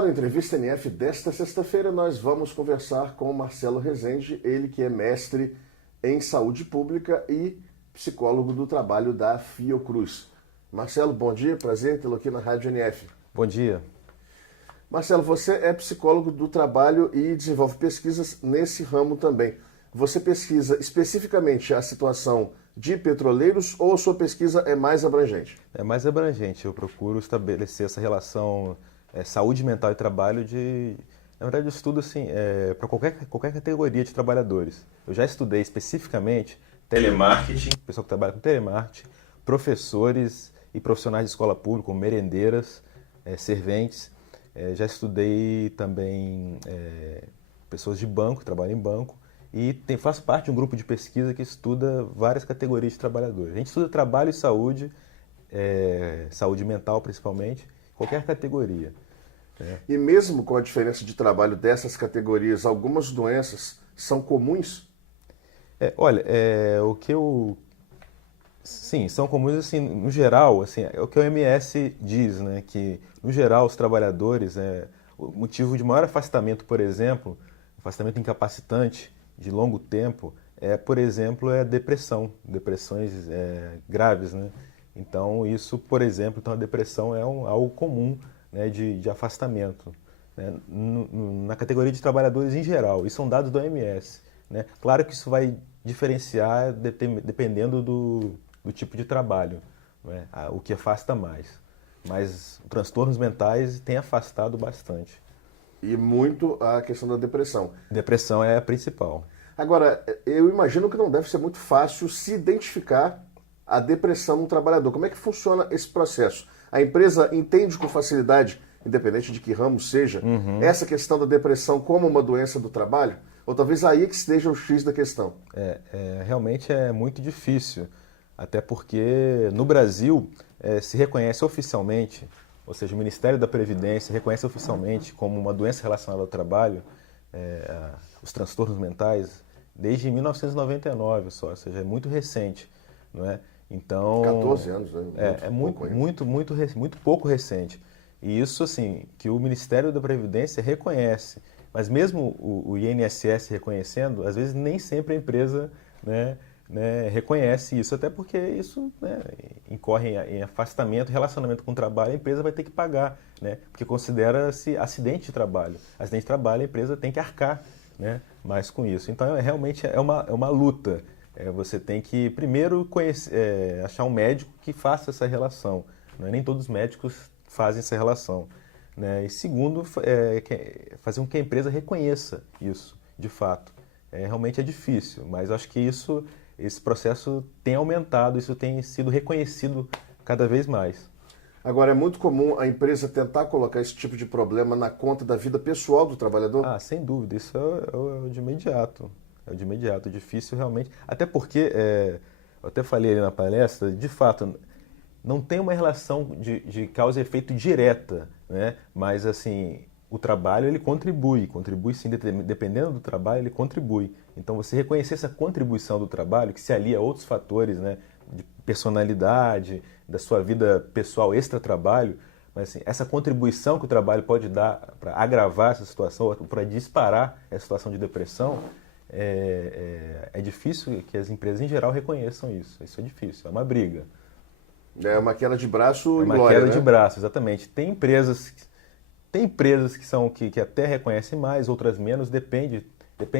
no Entrevista NF desta sexta-feira, nós vamos conversar com o Marcelo Rezende, ele que é mestre em saúde pública e psicólogo do trabalho da Fiocruz. Marcelo, bom dia, prazer tê-lo aqui na Rádio NF. Bom dia. Marcelo, você é psicólogo do trabalho e desenvolve pesquisas nesse ramo também. Você pesquisa especificamente a situação de petroleiros ou a sua pesquisa é mais abrangente? É mais abrangente, eu procuro estabelecer essa relação saúde mental e trabalho Na verdade, eu estudo assim, para qualquer categoria de trabalhadores. Eu já estudei especificamente telemarketing, pessoal que trabalha com telemarketing, professores e profissionais de escola pública, como merendeiras, serventes. Já estudei também pessoas de banco, que trabalham em banco. E faço parte de um grupo de pesquisa que estuda várias categorias de trabalhadores. A gente estuda trabalho e saúde, saúde mental principalmente, qualquer categoria. E mesmo com a diferença de trabalho dessas categorias, algumas doenças são comuns? Sim, são comuns, assim, no geral, assim, é o que a OMS diz, né, que, no geral, os trabalhadores, o motivo de maior afastamento, por exemplo, afastamento incapacitante de longo tempo, por exemplo, é depressões graves, né? Então, isso, por exemplo, a depressão é algo comum, né, de afastamento, né, na categoria de trabalhadores em geral, e são dados da OMS, né? Claro que isso vai diferenciar dependendo do tipo de trabalho, né, o que afasta mais, mas transtornos mentais têm afastado bastante. E muito a questão da depressão. Depressão é a principal. Agora, eu imagino que não deve ser muito fácil se identificar a depressão no trabalhador. Como é que funciona esse processo? A empresa entende com facilidade, independente de que ramo seja, essa questão da depressão como uma doença do trabalho? Ou talvez aí que esteja o X da questão? Realmente é muito difícil, até porque no Brasil se reconhece oficialmente, ou seja, o Ministério da Previdência reconhece oficialmente como uma doença relacionada ao trabalho, os transtornos mentais, desde 1999 só, ou seja, é muito recente, não é? Então, 14 anos, né? Muito pouco recente. E isso, assim, que o Ministério da Previdência reconhece, mas mesmo o INSS reconhecendo, às vezes nem sempre a empresa, né, reconhece isso, até porque isso, né, incorre em afastamento, relacionamento com o trabalho, a empresa vai ter que pagar, né, porque considera-se acidente de trabalho. Acidente de trabalho, a empresa tem que arcar, né, mais com isso. Então, realmente é uma luta. Você tem que, primeiro, achar um médico que faça essa relação. Né? Nem todos os médicos fazem essa relação. Né? E segundo, fazer com que a empresa reconheça isso, de fato. Realmente é difícil, mas acho que esse processo tem aumentado, isso tem sido reconhecido cada vez mais. Agora, é muito comum a empresa tentar colocar esse tipo de problema na conta da vida pessoal do trabalhador? Ah, sem dúvida, isso é o de imediato. É o de imediato, difícil realmente. Até porque, eu até falei ali na palestra, de fato, não tem uma relação de causa e efeito direta, né? Mas, assim, o trabalho, ele contribui sim, dependendo do trabalho, ele contribui. Então, você reconhecer essa contribuição do trabalho, que se alia a outros fatores, né? De personalidade, da sua vida pessoal extra-trabalho, mas, assim, essa contribuição que o trabalho pode dar para agravar essa situação, para disparar essa situação de depressão, é difícil que as empresas em geral reconheçam isso. Isso é difícil, é uma briga. É uma queda de braço em glória, né? É uma queda de braço, exatamente. Tem empresas que até reconhecem mais, outras menos, depende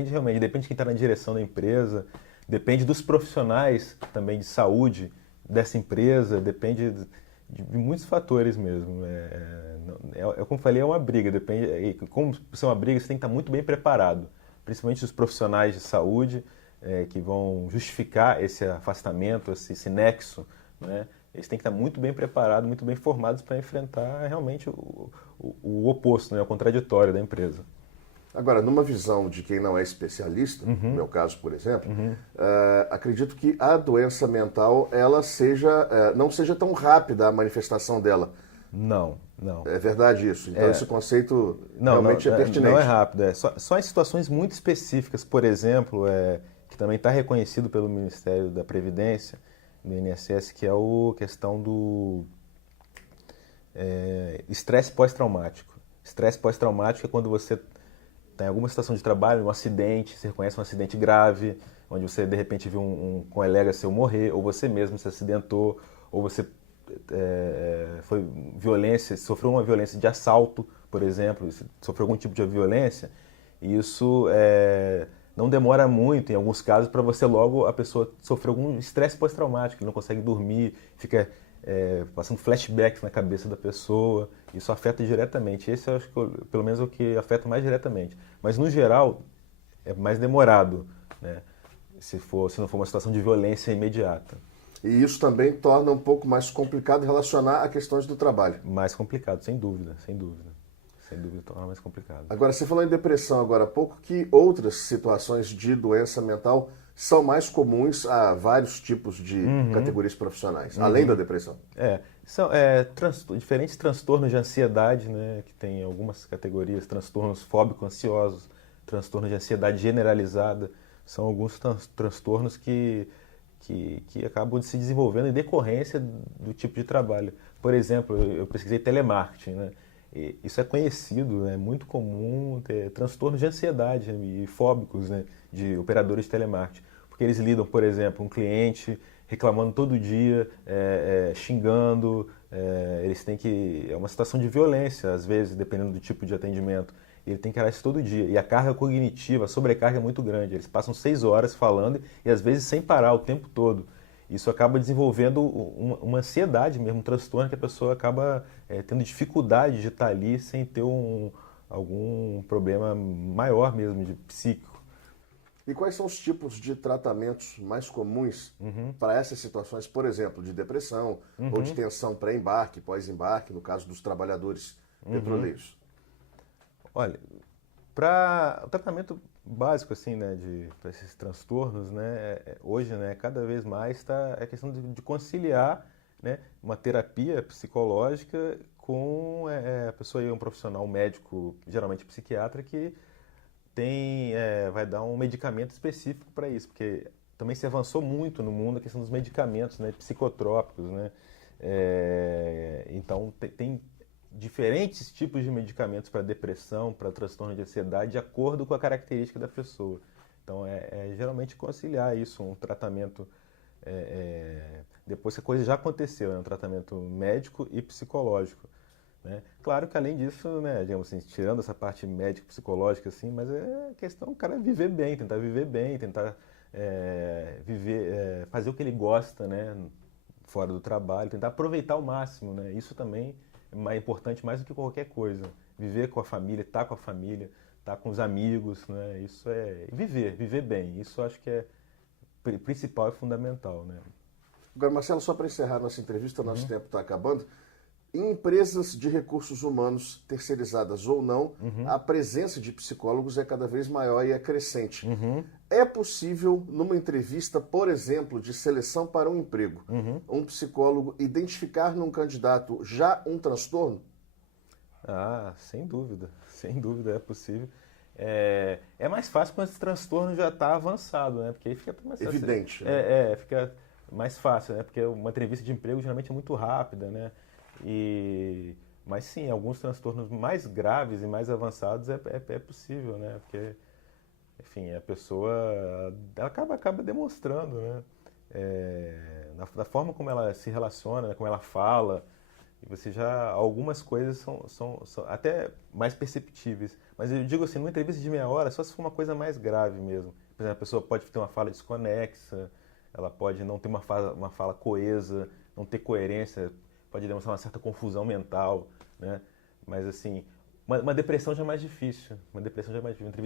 realmente, depende de quem está na direção da empresa, depende dos profissionais também de saúde dessa empresa, depende de muitos fatores mesmo. Como eu falei, é uma briga, e como ser uma briga, você tem que estar muito bem preparado. Principalmente os profissionais de saúde, que vão justificar esse afastamento, esse nexo, né? Eles têm que estar muito bem preparados, muito bem formados para enfrentar realmente o oposto, né? O contraditório da empresa. Agora, numa visão de quem não é especialista, no meu caso, por exemplo, acredito que a doença mental ela não seja tão rápida a manifestação dela. Não. É verdade isso? Então esse conceito realmente é pertinente. Não é rápido. Só em situações muito específicas, por exemplo, que também está reconhecido pelo Ministério da Previdência, do INSS, que é a questão do estresse pós-traumático. Estresse pós-traumático é quando você está em alguma situação de trabalho, um acidente, você reconhece um acidente grave, onde você de repente viu um colega seu morrer, ou você mesmo se acidentou, ou você sofreu uma violência de assalto, por exemplo, sofreu algum tipo de violência, e isso não demora muito, em alguns casos, para você logo, a pessoa sofreu algum estresse pós-traumático, ele não consegue dormir, fica passando flashbacks na cabeça da pessoa, isso afeta diretamente. Esse eu acho que, pelo menos, é o que afeta mais diretamente. Mas, no geral, é mais demorado, né? Se não for uma situação de violência imediata. E isso também torna um pouco mais complicado relacionar a questões do trabalho. Mais complicado, sem dúvida, sem dúvida. Sem dúvida, torna mais complicado. Agora, você falou em depressão agora há pouco, que outras situações de doença mental são mais comuns a vários tipos de categorias profissionais, além da depressão. São diferentes transtornos de ansiedade, né, que tem algumas categorias, transtornos fóbico-ansiosos, transtorno de ansiedade generalizada, são alguns transtornos que acabam se desenvolvendo em decorrência do tipo de trabalho. Por exemplo, eu pesquisei telemarketing, né? Isso é conhecido, é muito comum ter transtornos de ansiedade e fóbicos, né, de operadores de telemarketing. Porque eles lidam, por exemplo, um cliente reclamando todo dia, xingando, eles têm que... É uma situação de violência, às vezes, dependendo do tipo de atendimento. Ele tem que encarar isso todo dia. E a carga cognitiva, a sobrecarga é muito grande. Eles passam 6 horas falando e, às vezes, sem parar o tempo todo. Isso acaba desenvolvendo uma ansiedade mesmo, um transtorno que a pessoa acaba tendo dificuldade de estar ali sem ter algum problema maior mesmo, de psíquico. E quais são os tipos de tratamentos mais comuns para essas situações, por exemplo, de depressão ou de tensão pré-embarque, pós-embarque, no caso dos trabalhadores petroleiros? Olha, para o tratamento básico assim, né, para esses transtornos, né, hoje, né, cada vez mais está a questão de conciliar, né, uma terapia psicológica com a pessoa ir um profissional, um médico, geralmente psiquiatra, que vai dar um medicamento específico para isso, porque também se avançou muito no mundo a questão dos medicamentos, né, psicotrópicos, né, então tem diferentes tipos de medicamentos para depressão, para transtorno de ansiedade, de acordo com a característica da pessoa. Então, geralmente conciliar isso, um tratamento, depois que a coisa já aconteceu, um tratamento médico e psicológico. Né? Claro que, além disso, né, digamos assim, tirando essa parte médico-psicológica, assim, mas é questão do cara viver bem, tentar fazer o que ele gosta, né, fora do trabalho, tentar aproveitar ao máximo. Né? Isso também é importante mais do que qualquer coisa. Viver com a família, estar com a família, estar com os amigos, né? Isso é viver bem. Isso eu acho que é principal e fundamental, né? Agora, Marcelo, só para encerrar nossa entrevista, nosso tempo está acabando. Em empresas de recursos humanos, terceirizadas ou não, a presença de psicólogos é cada vez maior e é crescente. É possível, numa entrevista, por exemplo, de seleção para um emprego, um psicólogo identificar num candidato já um transtorno? Sem dúvida é possível. É mais fácil quando esse transtorno já está avançado, né? Porque aí fica mais fácil. Evidente. Né? Fica mais fácil, né? Porque uma entrevista de emprego geralmente é muito rápida, né? Mas sim, alguns transtornos mais graves e mais avançados é possível, né? Porque, enfim, a pessoa ela acaba demonstrando, né? Da forma como ela se relaciona, né? Como ela fala, e você algumas coisas são até mais perceptíveis. Mas eu digo assim, numa entrevista de meia hora, só se for uma coisa mais grave mesmo. Por exemplo, a pessoa pode ter uma fala desconexa, ela pode não ter uma fala coesa, não ter coerência, pode demonstrar uma certa confusão mental, né? Mas assim, uma depressão já é mais difícil. Uma entrevista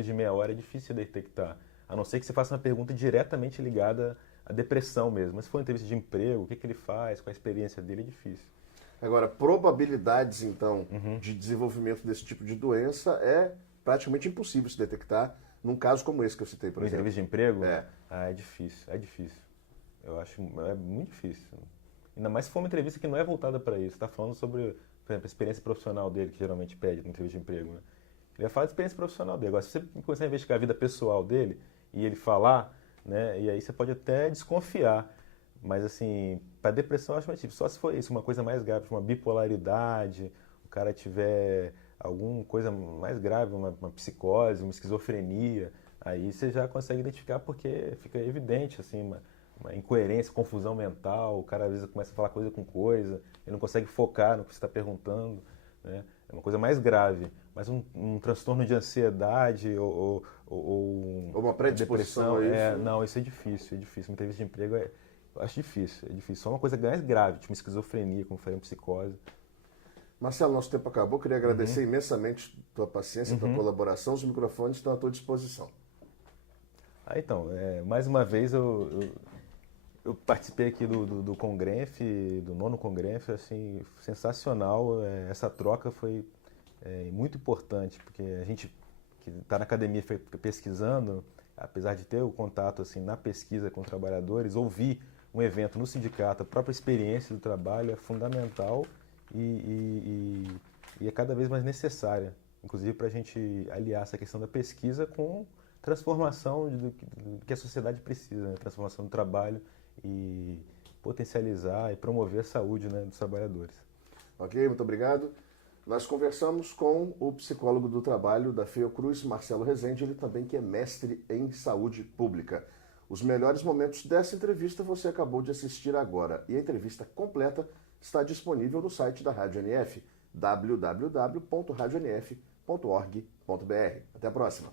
de meia hora é difícil de detectar. A não ser que você faça uma pergunta diretamente ligada à depressão mesmo. Mas se for uma entrevista de emprego, o que ele faz, qual a experiência dele, é difícil. Agora, probabilidades, então, de desenvolvimento desse tipo de doença é praticamente impossível se detectar num caso como esse que eu citei, por exemplo. Entrevista de emprego? É difícil. Eu acho muito difícil. Ainda mais se for uma entrevista que não é voltada para isso. Está falando sobre, por exemplo, a experiência profissional dele, que geralmente pede na entrevista de emprego. Né? Ele vai falar da experiência profissional dele. Agora, se você começar a investigar a vida pessoal dele e ele falar, né, e aí você pode até desconfiar. Mas, assim, para depressão eu acho mais difícil. Só se for isso, uma coisa mais grave, uma bipolaridade, o cara tiver alguma coisa mais grave, uma psicose, uma esquizofrenia, aí você já consegue identificar porque fica evidente, assim, uma incoerência, confusão mental, o cara às vezes começa a falar coisa com coisa, ele não consegue focar no que você está perguntando, né? É uma coisa mais grave, mas um transtorno de ansiedade ou Ou uma predisposição depressão, a isso. não, isso é difícil, Uma entrevista de emprego eu acho difícil, é difícil. Só uma coisa mais grave, tipo uma esquizofrenia, como foi uma psicose. Marcelo, nosso tempo acabou. Queria agradecer imensamente tua paciência, tua colaboração. Os microfones estão à tua disposição. Então, mais uma vez eu participei aqui do Congrenf, do nono Congrenf, assim, sensacional. Essa troca foi muito importante, porque a gente que está na academia fica pesquisando, apesar de ter o contato assim na pesquisa com trabalhadores, ouvir um evento no sindicato, a própria experiência do trabalho é fundamental e é cada vez mais necessária, inclusive para a gente aliar essa questão da pesquisa com transformação do que a sociedade precisa, né? Transformação do trabalho e potencializar e promover a saúde, né, dos trabalhadores. Ok, muito obrigado. Nós conversamos com o psicólogo do trabalho da Fiocruz, Marcelo Rezende, ele também que é mestre em saúde pública. Os melhores momentos dessa entrevista você acabou de assistir agora e a entrevista completa está disponível no site da Rádio NF, www.radionf.org.br. Até a próxima.